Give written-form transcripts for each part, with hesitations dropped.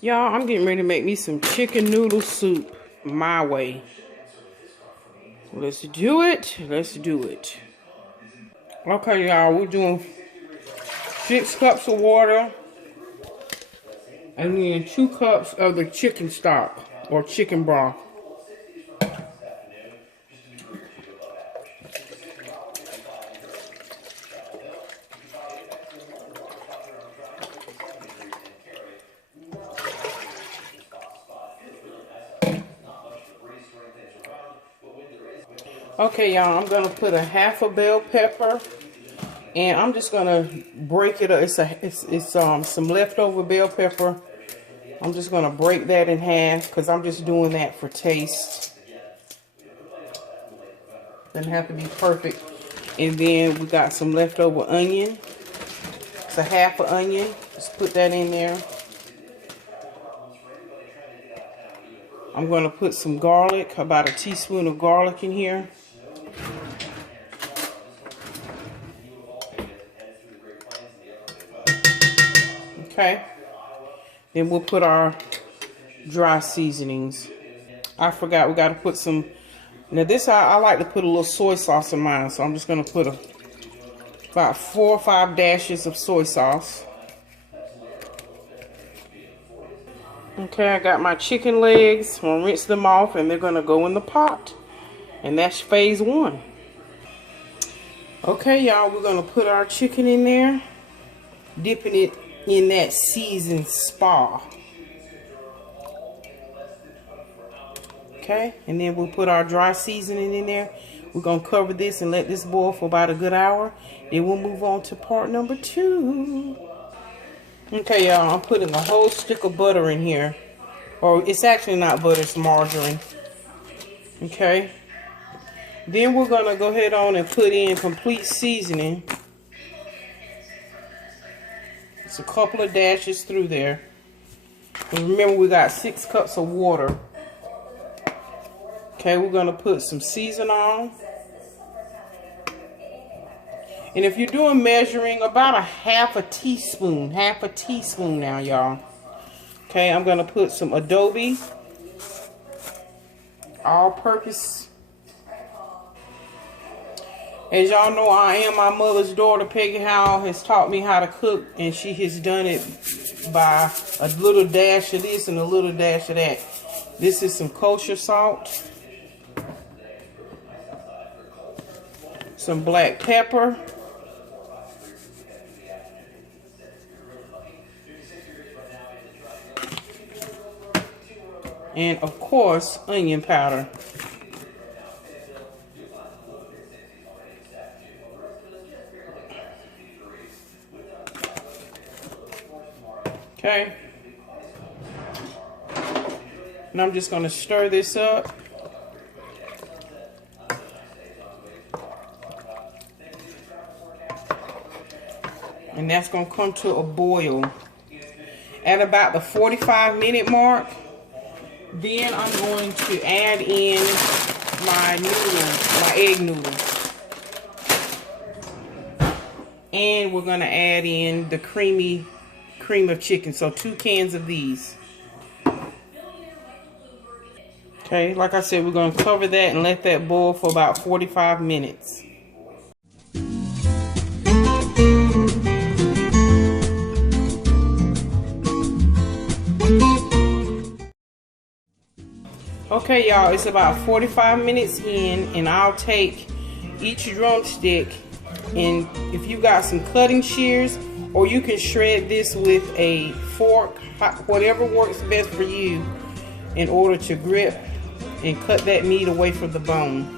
Y'all, I'm getting ready to make me some chicken noodle soup my way. Let's do it. Let's do it. Okay, y'all, we're doing 6 cups of water and then 2 cups of the chicken stock or chicken broth. Okay, y'all, I'm gonna put a half a bell pepper, and I'm just gonna break it up. It's some leftover bell pepper. I'm just gonna break that in half because I'm just doing that for taste. Doesn't have to be perfect. And then we got some leftover onion. It's a half an onion. Just put that in there. I'm gonna put some garlic, about a teaspoon of garlic in here. Okay, then we'll put our dry seasonings. I forgot we got to put some. Now this I like to put a little soy sauce in mine, so I'm just gonna put about 4 or 5 dashes of soy sauce. Okay, I got my chicken legs. I'm gonna rinse them off, and they're gonna go in the pot, and that's phase 1. Okay, y'all, we're gonna put our chicken in there, dipping it in that seasoned spa. Okay, and then we'll put our dry seasoning in there. We're gonna cover this and let this boil for about a good hour. Then we'll move on to part number 2. Okay, y'all, I'm putting a whole stick of butter in here. Or it's actually not butter, it's margarine. Okay. Then we're gonna go ahead on and put in complete seasoning. A couple of dashes through there. And remember, we got 6 cups of water. Okay, we're gonna put some season on. And if you're doing measuring, about a half a teaspoon now, y'all. Okay, I'm gonna put some Adobe all-purpose. As y'all know, I am my mother's daughter. Peggy Howell has taught me how to cook, and she has done it by a little dash of this and a little dash of that. This is some kosher salt, some black pepper, and of course, onion powder. Okay, and I'm just going to stir this up. And that's going to come to a boil. At about the 45-minute mark, then I'm going to add in my noodles, my egg noodles. And we're going to add in the cream of chicken, so 2 cans of these. Okay, like I said, we're going to cover that and let that boil for about 45 minutes. Okay, y'all, it's about 45 minutes in, and I'll take each drumstick, and if you got some cutting shears, or you can shred this with a fork, whatever works best for you, in order to grip and cut that meat away from the bone.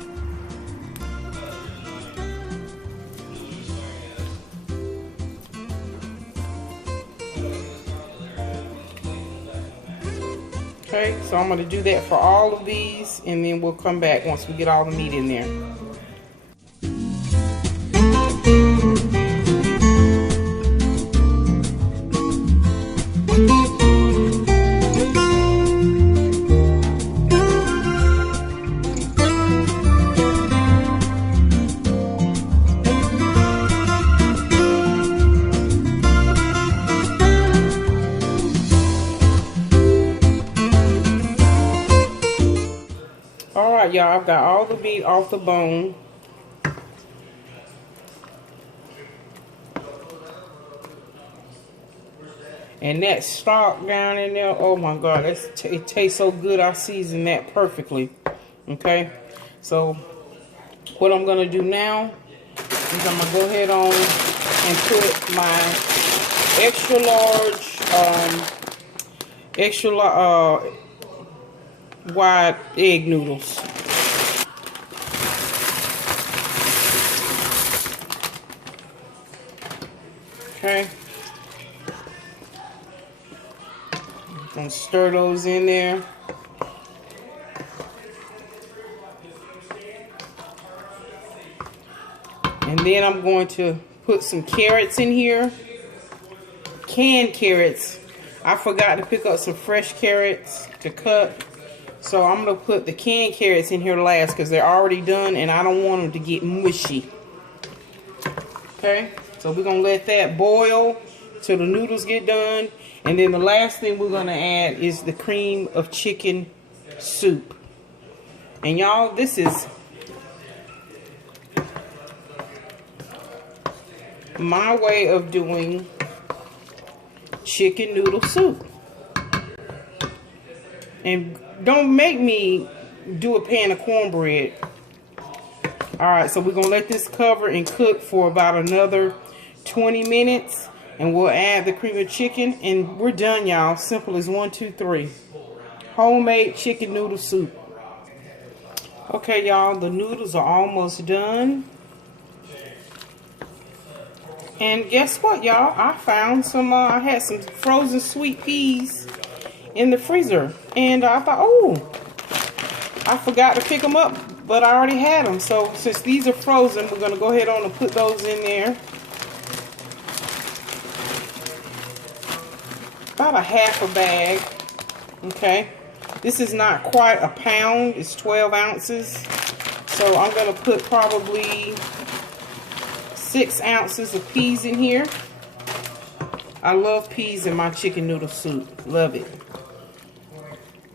Okay, so I'm going to do that for all of these, and then we'll come back once we get all the meat in there. y'all, I've got all the meat off the bone. And that stock down in there, oh my God, it tastes so good. I seasoned that perfectly. Okay, so what I'm gonna do now is I'm gonna go ahead on and put my extra wide egg noodles. Okay. Gonna stir those in there. And then I'm going to put some carrots in here. Canned carrots. I forgot to pick up some fresh carrots to cut. So I'm going to put the canned carrots in here last because they're already done and I don't want them to get mushy. Okay, so we're going to let that boil till the noodles get done. And then the last thing we're going to add is the cream of chicken soup. And y'all, this is my way of doing chicken noodle soup. And don't make me do a pan of cornbread. Alright, so we're going to let this cover and cook for about another 20 minutes. And we'll add the cream of chicken. And we're done, y'all. Simple as 1, 2, 3. Homemade chicken noodle soup. Okay, y'all. The noodles are almost done. And guess what, y'all? I found some, I had some frozen sweet peas in the freezer. And I thought, oh, I forgot to pick them up. But I already had them. So since these are frozen, we're going to go ahead on and put those in there. About a half a bag. Okay. This is not quite a pound. It's 12 ounces. So I'm going to put probably 6 ounces of peas in here. I love peas in my chicken noodle soup. Love it.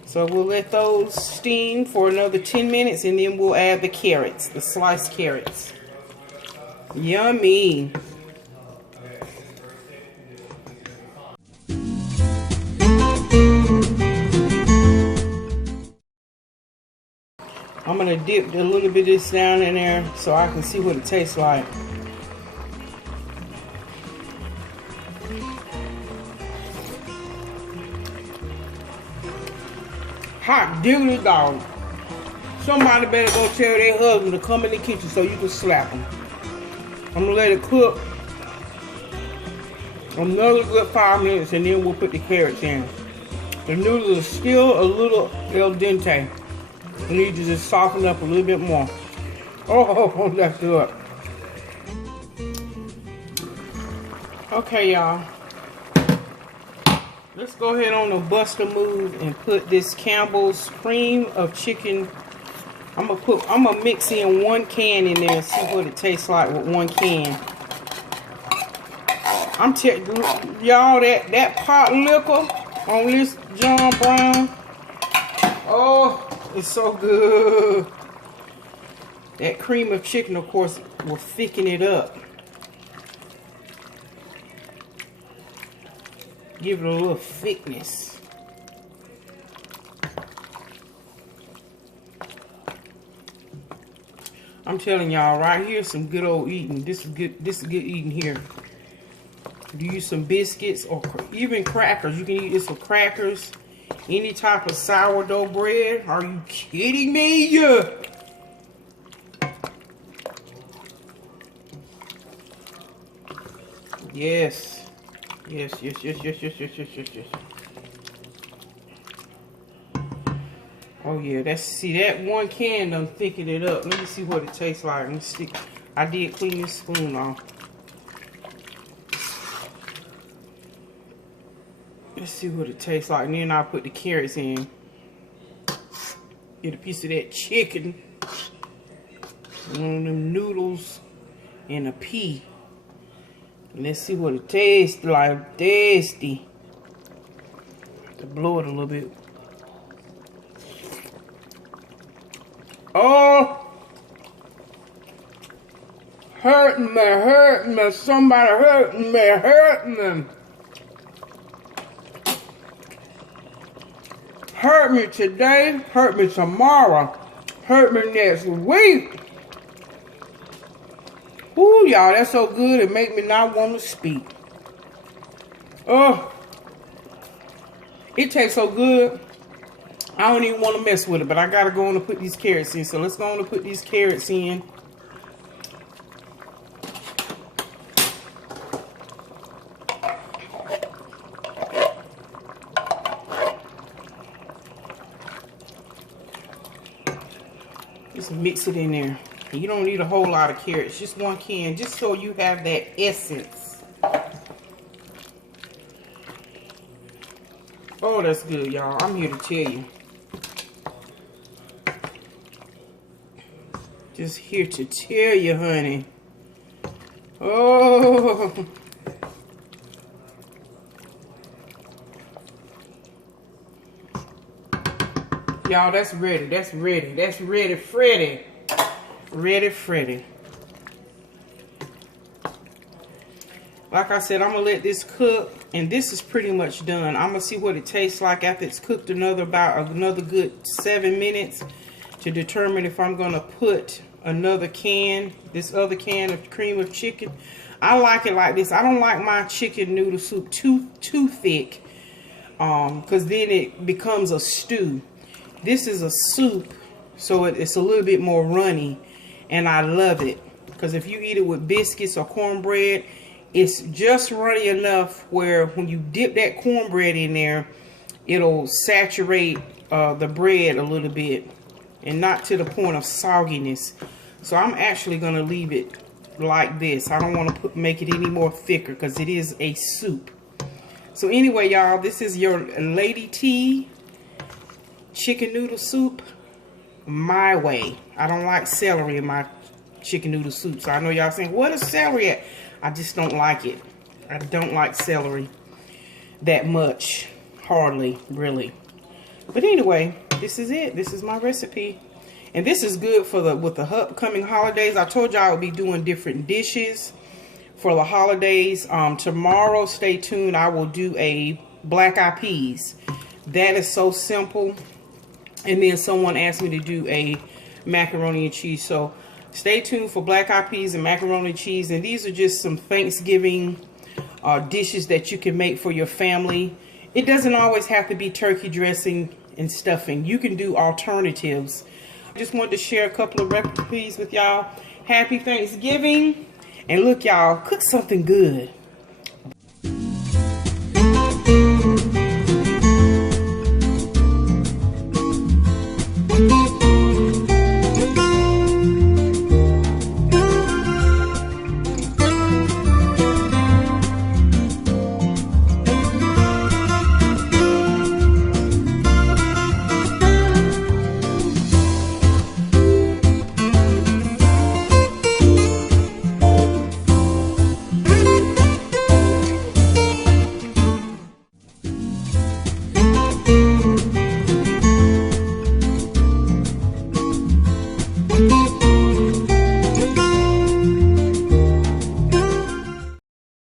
So we'll let those steam for another 10 minutes and then we'll add the carrots, the sliced carrots. Yummy. I'm going to dip a little bit of this down in there so I can see what it tastes like. Hot diggity dog. Somebody better go tell their husband to come in the kitchen so you can slap them. I'm going to let it cook another good 5 minutes and then we'll put the carrots in. The noodles are still a little al dente. We need to just soften up a little bit more. Oh, that's good. Okay, y'all. Let's go ahead on and bust a move and put this Campbell's cream of chicken. I'm gonna mix in 1 can in there and see what it tastes like with 1 can. I'm telling y'all that pot liquor on this John Brown. Oh, it's so good. That cream of chicken, of course, will thicken it up. Give it a little thickness. I'm telling y'all, right here, some good old eating. This is good eating here. You use some biscuits or even crackers. You can eat this with crackers. Any type of sourdough bread. Are you kidding me? Yeah. Yes. Yes. Oh yeah, that 1 can done thicken it up. Let me see what it tastes like. Let me see. I did clean this spoon off. Let's see what it tastes like. And then I'll put the carrots in. Get a piece of that chicken. One of them noodles and a pea. Let's see what it tastes like. Tasty. To blow it a little bit. Oh, hurting me, somebody hurting me. Hurt me today, hurt me tomorrow, hurt me next week. Ooh, y'all, that's so good, it make me not want to speak. Oh, it tastes so good, I don't even want to mess with it, but I gotta go on and put these carrots in. So let's go on and put these carrots in. Just mix it in there. You don't need a whole lot of carrots, just 1 can, just so you have that essence. Oh, that's good, y'all. I'm here to tell you. Just here to tell you, honey. Oh. Y'all, that's ready. That's ready. That's ready, Freddy. Ready, Freddy. Like I said, I'm going to let this cook. And this is pretty much done. I'm going to see what it tastes like after it's cooked about another good 7 minutes to determine if I'm going to put another can, this other can of cream of chicken. I like it like this. I don't like my chicken noodle soup too thick, because then it becomes a stew. This is a soup, so it's a little bit more runny, and I love it because if you eat it with biscuits or cornbread, it's just runny enough where when you dip that cornbread in there, it'll saturate the bread a little bit and not to the point of sogginess. So I'm actually going to leave it like this. I don't want to make it any more thicker because it is a soup. So anyway, y'all, this is your Lady T chicken noodle soup my way. I don't like celery in my chicken noodle soup. So I know y'all saying, what is celery at? I just don't like it. I don't like celery that much. Hardly, really. But anyway, this is it. This is my recipe. And this is good for with the upcoming holidays. I told y'all I would be doing different dishes for the holidays. Tomorrow, stay tuned, I will do a black eyed peas. That is so simple. And then someone asked me to do a macaroni and cheese. So stay tuned for black eyed peas and macaroni and cheese. And these are just some Thanksgiving dishes that you can make for your family. It doesn't always have to be turkey dressing and stuffing. You can do alternatives. I just wanted to share a couple of recipes with y'all. Happy Thanksgiving. And look, y'all, cook something good.